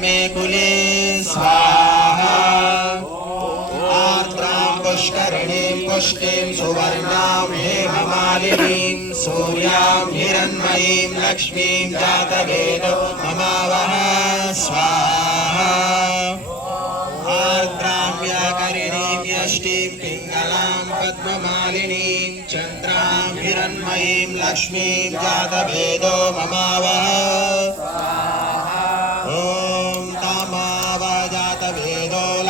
मे कुले स्वाहा आर्द्रां पुष्करिणीं पुष्टिं सुवर्णां हेममालिनीं सूर्यां हिरण्मयीं लक्ष्मीं जातवेदो ममावह स्वाहा आर्द्रां व्याकरिणीं यष्टिं पिङ्गलां पद्ममालिनीं चन्द्रां हिरण्मयीं लक्ष्मीं जातवेदो ममावह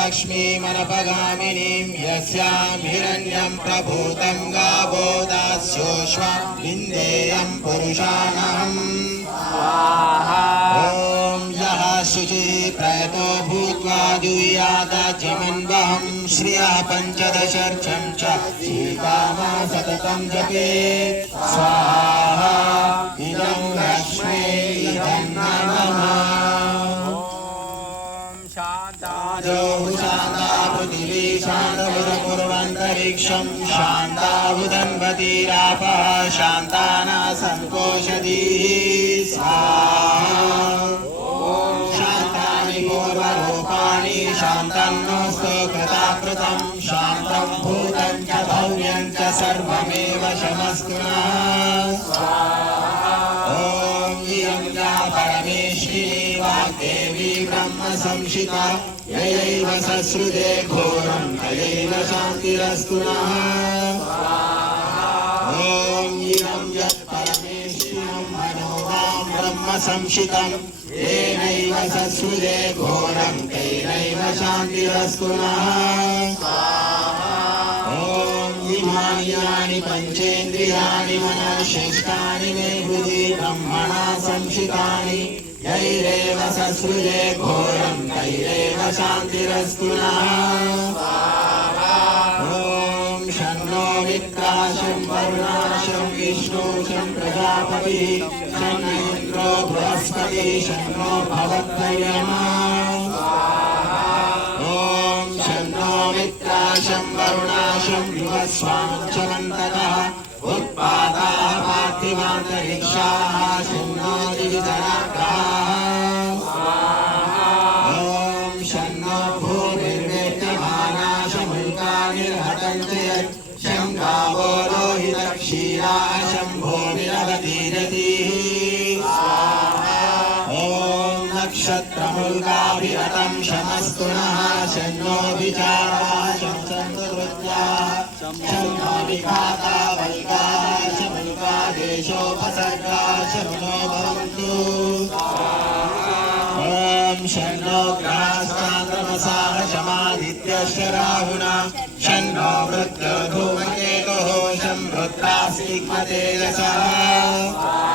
लक्ष्मीमनपगामिनीं यस्यां हिरण्यं प्रभूतं गावो दास्योश्वा विन्देयं पुरुषाणम् ॐ यः शुचिः प्रयतो भूत्वा जुह्यादाज्यमन्वहं श्रियः पञ्चदशर्षं च सीतामा सततं जपेत् स्वाहा इदं लक्ष्मी इदं नमः शान्ता पृथिवी शान्तमुदकुर्वन्तरिक्षं शान्तावुदन्वतीरापः शान्ताना सङ्कोषधीः स्वाहा शान्तानि पूर्वरूपाणि शान्तं नोऽस्तु कृताकृतं शान्तं भूतं च भव्यं च सर्वमेव शमस्तु नः ॐ इयं या परमेश्वरी वाग्देवी ब्रह्म संशिता ययैव सश्रुते घोरं तयैव शान्तिरस्तु नः ॐ इदं यत् परमेश्वरं मनोवां ब्रह्म संशितं येनैव सश्रुते घोरं तेनैव शान्तिरस्तु नः ॐ इमानि यानि पञ्चेन्द्रियाणि मनःशिष्टानि मे हृदि ब्रह्मणा संशितानि यैरेव ससृजे घोरं तैरेव शान्तिरस्तु नः ॐ शन्नो मित्राशं वरुणाशं विष्णुशं प्रजापतिः शन्नेन्द्रो बृहस्पतिः शन्नो भवत्पर्यमा ॐ शन्नो मित्राशं वरुणाशं युवस्वाञ्चमन्तकः उत्पादाः पार्थिवान्तरिक्षाः शन्नो दिवितराग्राः ॐ शन्नो भूमिर्वेद्यमानाशमुल्कानिर्हतन्त यत् शं गावो लोहितक्षीराः शम्भो निरवतीरतिः ॐ नक्षत्रमुल्काभिरतं शमस्तु नः शन्नो विचाराः शं चन्द्रवृत्याः शन्नो विघाता वैगाः शमुल्कादेशोपसर्गाः शन्नो भवन्तु ॐ शन्नो ग्रहाश्चान्द्रमसाः शमादित्यश्च राहुना शन्नो मृत्युर्धूमकेतुः शं रुद्रास्तिग्मतेजसः